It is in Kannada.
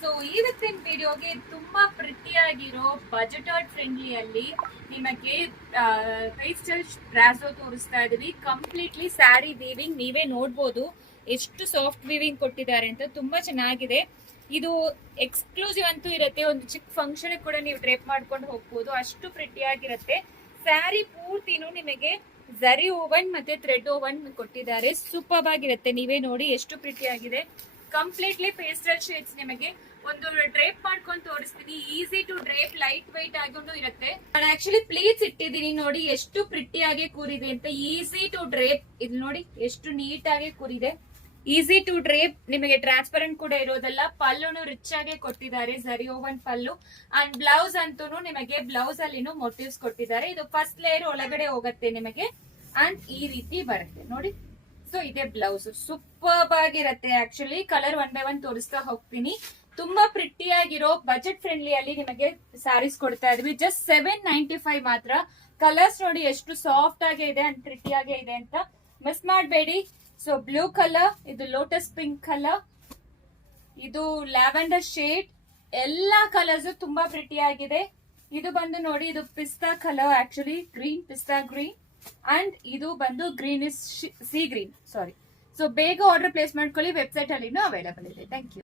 ಸೊ ಇವತ್ತಿನ ವಿಡಿಯೋಗೆ ತುಂಬಾ ಪ್ರಿಟಿಯಾಗಿರೋ ಬಜೆಟರ್ ಫ್ರೆಂಡ್ಲಿ ಅಲ್ಲಿ ನಿಮಗೆ ಪೇಸ್ಟಲ್ ಬ್ರಾಸೋ ತೋರಿಸ್ತಾ ಇದೀವಿ. ಕಂಪ್ಲೀಟ್ಲಿ ಸ್ಯಾರಿ ವೀವಿಂಗ್ ನೀವೇ ನೋಡ್ಬೋದು ಎಷ್ಟು ಸಾಫ್ಟ್ ವೀವಿಂಗ್ ಕೊಟ್ಟಿದ್ದಾರೆ ಅಂತ. ತುಂಬಾ ಚೆನ್ನಾಗಿದೆ. ಇದು ಎಕ್ಸ್ಕ್ಲೂಸಿವ್ ಅಂತೂ ಇರುತ್ತೆ. ಒಂದು ಚಿಕ್ಕ ಫಂಕ್ಷನ್ ಕೂಡ ನೀವು ಡ್ರೇಪ್ ಮಾಡ್ಕೊಂಡು ಹೋಗ್ಬೋದು, ಅಷ್ಟು ಪ್ರಿಟಿಯಾಗಿರುತ್ತೆ. ಸ್ಯಾರಿ ಪೂರ್ತಿನೂ ನಿಮಗೆ ಝರಿ ಓವನ್ ಮತ್ತೆ ಥ್ರೆಡ್ ಓವನ್ ಕೊಟ್ಟಿದ್ದಾರೆ. ಸೂಪರ್ ಆಗಿರುತ್ತೆ. ನೀವೇ ನೋಡಿ ಎಷ್ಟು ಪ್ರಿಟಿಯಾಗಿದೆ. Completely pastel shades. ನಿಮಗೆ ಒಂದು ಡ್ರೇಪ್ ಮಾಡ್ಕೊಂಡು ತೋರಿಸ್ತೀನಿ. Easy to drape, light weight ಆಗೂ ಇರುತ್ತೆ. ನಾನು ಆಕ್ಚುಲಿ ಪ್ಲೀಟ್ಸ್ ಇಟ್ಟಿದ್ದೀನಿ ನೋಡಿ ಎಷ್ಟು ಪ್ರಿಟಿಯಾಗಿ ಕೂರಿದೆ ಅಂತ. Easy to drape. ಇದು ನೋಡಿ ಎಷ್ಟು ನೀಟ್ ಆಗಿ ಕೂರಿದೆ. Easy to drape. ನಿಮಗೆ ಟ್ರಾನ್ಸ್ಪರೆಂಟ್ ಕೂಡ ಇರೋದಲ್ಲ. ಪಲ್ಲುನು ರಿಚ್ ಆಗಿ ಕೊಟ್ಟಿದ್ದಾರೆ, zari woven pallu. And blouse ಅಂತೂ ನಿಮಗೆ ಬ್ಲೌಸ್ ಅಲ್ಲಿನೂ ಮೋಟಿವ್ಸ್ ಕೊಟ್ಟಿದ್ದಾರೆ. ಇದು ಫಸ್ಟ್ ಲೇಯರ್ ಒಳಗಡೆ ಹೋಗುತ್ತೆ ನಿಮಗೆ. ಅಂಡ್ ಈ ರೀತಿ ಬರುತ್ತೆ ನೋಡಿ. ಸೊ ಇದೇ ಬ್ಲೌಸ್. ಸೂಪರ್ ಆಗಿರತ್ತೆ. Actually colour one by one ತೋರಿಸ್ತಾ ಹೋಗ್ತೀನಿ. ತುಂಬಾ ಪ್ರಿಟಿಯಾಗಿರೋ ಬಜೆಟ್ ಫ್ರೆಂಡ್ಲಿ ಅಲ್ಲಿ ನಿಮಗೆ ಸ್ಯಾರೀಸ್ ಕೊಡ್ತಾ ಇದ್ವಿ. ಜಸ್ಟ್ 795 ಮಾತ್ರ. ಕಲರ್ಸ್ ನೋಡಿ ಎಷ್ಟು ಸಾಫ್ಟ್ ಆಗಿ ಇದೆ ಅಂಡ್ ಪ್ರಿಟಿಯಾಗಿ ಇದೆ ಅಂತ. ಮಿಸ್ ಮಾಡಬೇಡಿ. ಸೊ ಬ್ಲೂ ಕಲರ್, ಇದು ಲೋಟಸ್ ಪಿಂಕ್ ಕಲರ್, ಇದು ಲ್ಯಾವೆಂಡರ್ ಶೇಡ್. ಎಲ್ಲಾ ಕಲರ್ಸ್ ತುಂಬಾ ಪ್ರಿಟಿಯಾಗಿದೆ. ಇದು ಬಂದು ನೋಡಿ, ಇದು ಪಿಸ್ತಾ ಕಲರ್, ಆಕ್ಚುಲಿ ಗ್ರೀನ್, ಪಿಸ್ತಾ ಗ್ರೀನ್. ಅಂಡ್ ಇದು ಬಂದು green is sea green, sorry. So ಬೇಗ ಆರ್ಡರ್ ಪ್ಲೇಸ್ ಮಾಡ್ಕೊಳ್ಳಿ. ವೆಬ್ಸೈಟ್ ಅಲ್ಲಿನೂ ಅವೈಲೇಬಲ್ ಇದೆ. Thank you.